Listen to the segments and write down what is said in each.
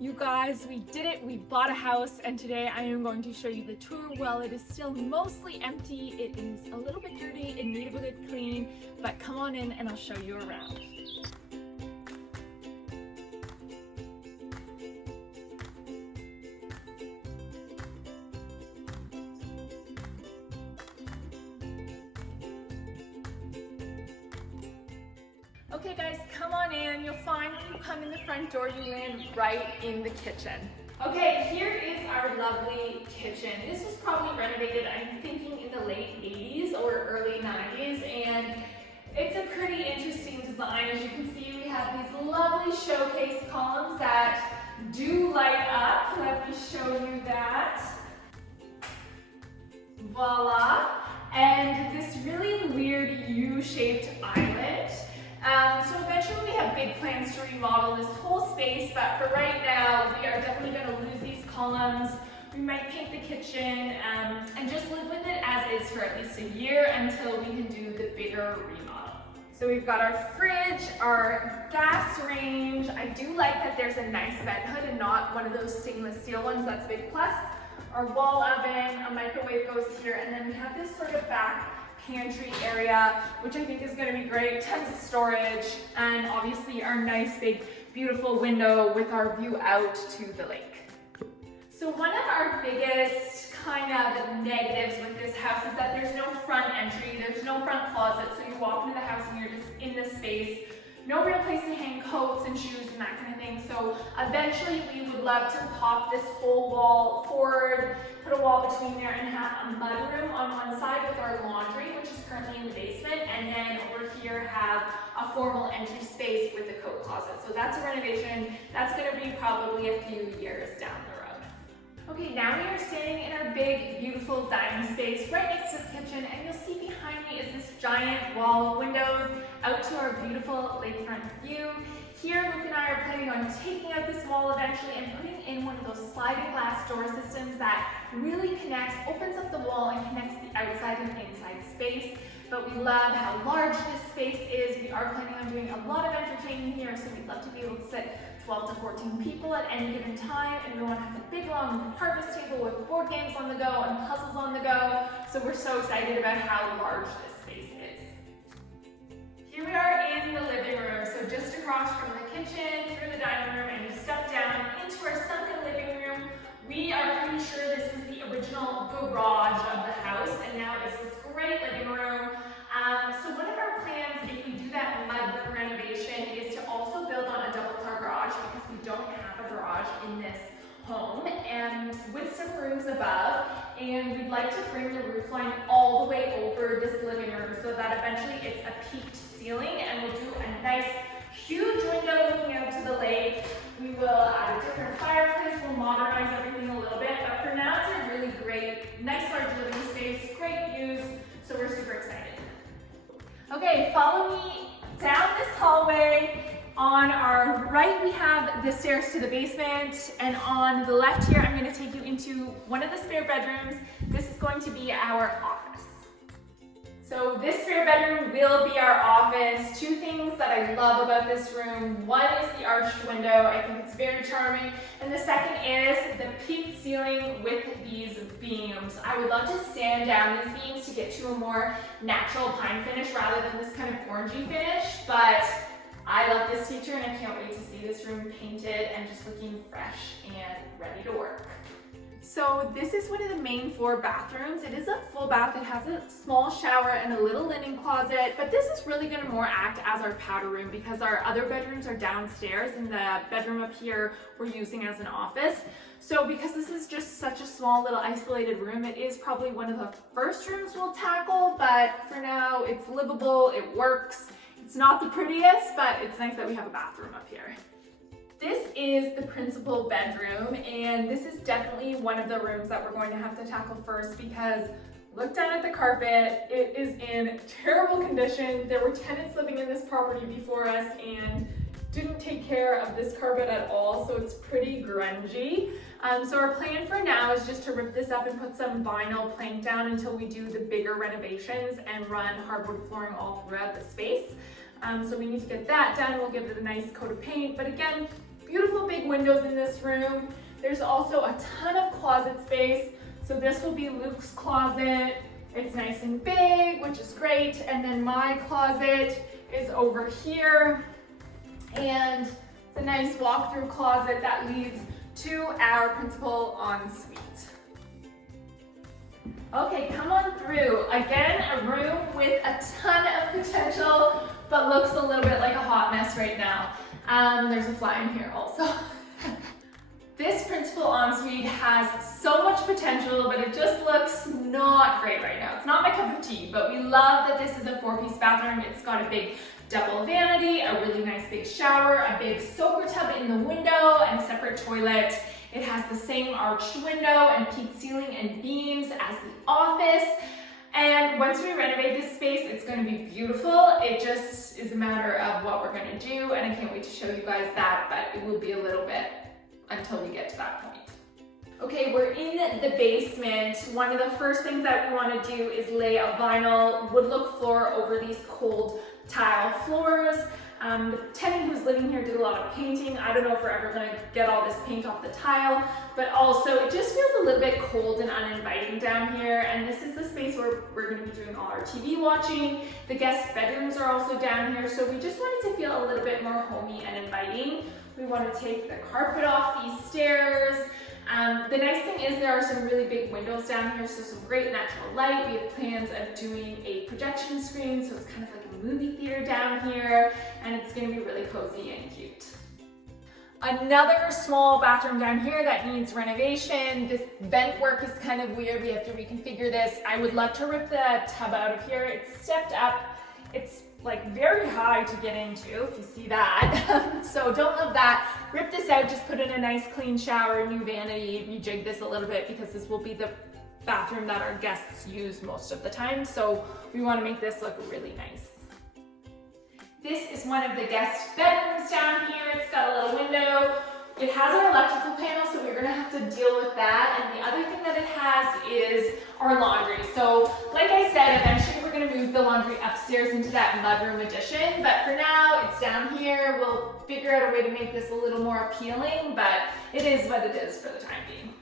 You guys, we did it. We bought a house, and today I am going to show you the tour. While it is still mostly empty, it is a little bit dirty. It needed a good clean, but come on in and I'll show you around. Okay guys, come on in. You'll find when you come in the front door, you land right in the kitchen. Okay, here is our lovely kitchen. This was probably renovated, I'm thinking, in the late 80s or early 90s, and it's a pretty interesting design. As you can see, we have these lovely showcase columns that do light up. Let me show you that. Voila! And this really weird U-shaped island. So eventually we have big plans to remodel this whole space, but for right now, we are definitely going to lose these columns. We might paint the kitchen and just live with it as is for at least a year until we can do the bigger remodel. So we've got our fridge, our gas range. I do like that there's a nice vent hood and not one of those stainless steel ones. That's a big plus. Our wall oven, a microwave goes here, and then we have this sort of back pantry area, which I think is going to be great. Tons of storage, and obviously our nice big beautiful window with our view out to the lake. So one of our biggest kind of negatives with this house is that there's no front entry, there's no front closet, so you walk into the house and you're just in this space. No real place to hang coats and shoes and that kind of thing. So eventually we would love to pop this whole wall forward, put a wall between there, and have a mudroom on one side with our laundry, which is currently in the basement, and then over here have a formal entry space with a coat closet. So that's a renovation. That's going to be probably a few years down the road. Okay, now we are standing in our big, beautiful dining space right next to the kitchen, and you'll see behind me is this giant wall of windows out to our beautiful lakefront view. Here, Luke and I are planning on taking out this wall eventually and putting in one of those sliding glass door systems that really connects, opens up the wall and connects the outside and inside space. But we love how large this space is. We are planning on doing a lot of entertaining here, so we'd love to be able to sit 12 to 14 people at any given time, and we want to have a big long harvest table with board games on the go and puzzles on the go. So we're so excited about how large this space is. Here we are in the living room, so just across from the kitchen, through the dining room, and you step down into our sunken living room. We are pretty sure this was the original garage of the house, and now it's this great living room. So one of our plans, if we do that mudroom renovation, is to also build on a double-car garage, because we don't have a garage in this home, and with some rooms above, and we'd like to bring the roof line all the way over this living room so that eventually it's a peaked ceiling, and we'll do a nice huge window looking out to the lake. We will add a different fireplace, we'll modernize everything a little bit, but for now it's a really great, nice large living space, great views, so we're super excited. Okay, follow me down this hallway. On our right, we have the stairs to the basement, and on the left here, I'm going to take you into one of the spare bedrooms. This is going to be our office. So this spare bedroom will be our office. Two things that I love about this room. One is the arched window. I think it's very charming. And the second is the peaked ceiling with these beams. I would love to sand down these beams to get to a more natural pine finish rather than this kind of orangey finish, but I love this feature and I can't wait to see this room painted and just looking fresh and ready to work. So this is one of the main 4 bathrooms. It is a full bath. It has a small shower and a little linen closet, but this is really going to more act as our powder room because our other bedrooms are downstairs, and the bedroom up here we're using as an office. So because this is just such a small little isolated room, it is probably one of the first rooms we'll tackle, but for now it's livable, it works. It's not the prettiest, but it's nice that we have a bathroom up here. This is the principal bedroom, and this is definitely one of the rooms that we're going to have to tackle first because look down at the carpet. It is in terrible condition. There were tenants living in this property before us and didn't take care of this carpet at all, so it's pretty grungy. So our plan for now is just to rip this up and put some vinyl plank down until we do the bigger renovations and run hardwood flooring all throughout the space. So we need to get that done. We'll give it a nice coat of paint, but again, beautiful big windows in this room. There's also a ton of closet space. So this will be Luke's closet. It's nice and big, which is great. And then my closet is over here. And it's a nice walk-through closet that leads to our principal ensuite. Okay, come on through. Again, a room with a ton of potential, but looks a little bit like a hot mess right now. There's a fly in here also. This principal ensuite has so much potential, but it just looks not great right now. It's not my cup of tea, but we love that this is a 4-piece bathroom. It's got a big double vanity, a really nice big shower, a big soaker tub in the window, and a separate toilet. It has the same arched window and peaked ceiling and beams as the office. And once we renovate this space, it's going to be beautiful. It just is a matter of what we're going to do, and I can't wait to show you guys that, but it will be a little bit until we get to that point. Okay, we're in the basement. One of the first things that we want to do is lay a vinyl wood look floor over these cold tile floors. The tenant who's living here did a lot of painting. I don't know if we're ever going to get all this paint off the tile, but also it just feels a little bit cold and uninviting down here. And this is the space where we're going to be doing all our TV watching. The guest bedrooms are also down here, so we just wanted to feel a little bit more homey and inviting. We want to take the carpet off these stairs. The nice thing is there are some really big windows down here, so some great natural light. We have plans of doing a projection screen, so it's kind of like a movie theater down here, and it's going to be really cozy and cute. Another small bathroom down here that needs renovation. This vent work is kind of weird. We have to reconfigure this. I would love to rip the tub out of here. It's stepped up. It's like very high to get into, if you see that. So don't love that. Rip this out, just put in a nice clean shower, new vanity, rejig this a little bit because this will be the bathroom that our guests use most of the time. So we want to make this look really nice. This is one of the guest bedrooms down here. It's got a little window. It has our electrical panel, so we're gonna have to deal with that. And the other thing that it has is our laundry. So like I said, eventually we're gonna move the laundry upstairs into that mudroom addition, but for now it's down here. We'll figure out a way to make this a little more appealing, but it is what it is for the time being.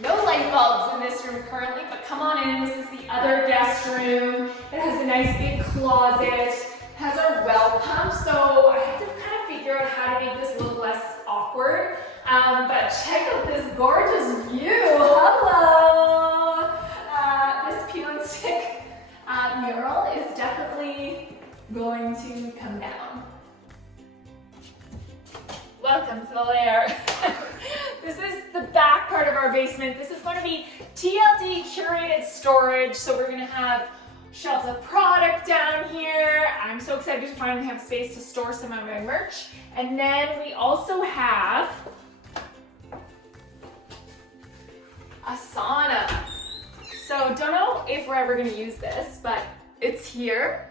No light bulbs in this room currently, but come on in. This is the other guest room. It has a nice big closet. It has our well pump, so I have to kind of figure out how to make this a little less awkward. But check out this gorgeous view. Hello! This peel and stick mural is definitely going to come down. Welcome to the lair. This is the back part of our basement. This is going to be TLD curated storage, so we're going to have shelves of product down here. I'm so excited to finally have space to store some of my merch. And then we also have a sauna. So don't know if we're ever going to use this, but it's here.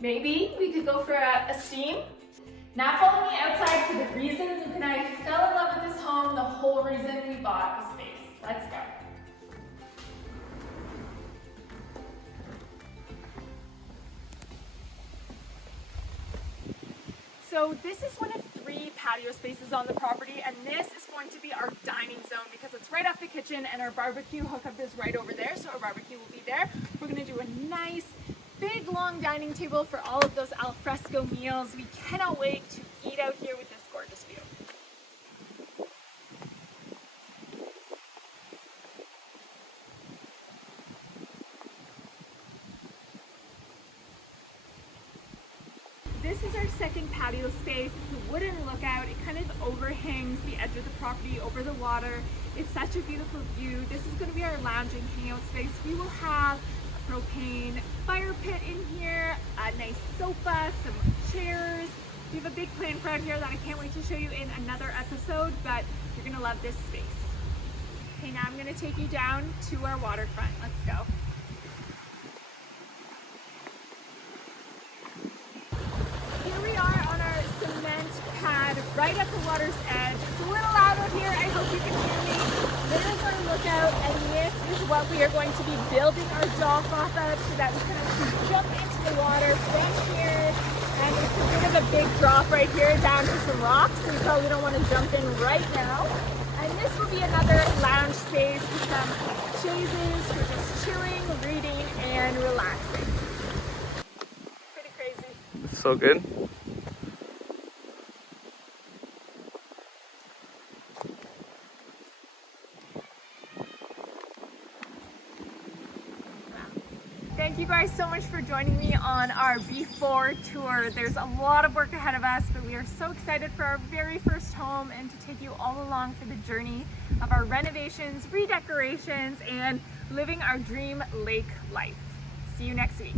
Maybe we could go for a steam. Now follow me outside for the reason Luke and I fell in love with this home, the whole reason we bought the space. Let's go. So this is one of 3 patio spaces on the property, and this is going to be our dining zone because it's right off the kitchen and our barbecue hookup is right over there, so our barbecue will be there. We're going to do a nice big long dining table for all of those al fresco meals. We cannot wait to eat out here with this gorgeous view. This is our second patio space. It's a wooden lookout. It kind of overhangs the edge of the property over the water. It's such a beautiful view. This is going to be our lounge and hangout space. We will have a propane fire pit in here, a nice sofa, some chairs. We have a big plan for out here that I can't wait to show you in another episode, but you're going to love this space. Okay, now I'm going to take you down to our waterfront. Let's go. Right at the water's edge. It's a little loud out here. I hope you can hear me. There's our lookout, and this is what we are going to be building our dock off of so that we can actually jump into the water from here And it's a bit of a big drop right here down to some rocks, and so we don't want to jump in right now. And this will be another lounge space with some chaises for just chilling, reading, and relaxing. Pretty crazy. It's so good. Thank you guys so much for joining me on our before tour. There's a lot of work ahead of us, but we are so excited for our very first home and to take you all along for the journey of our renovations, redecorations, and living our dream lake life. See you next week.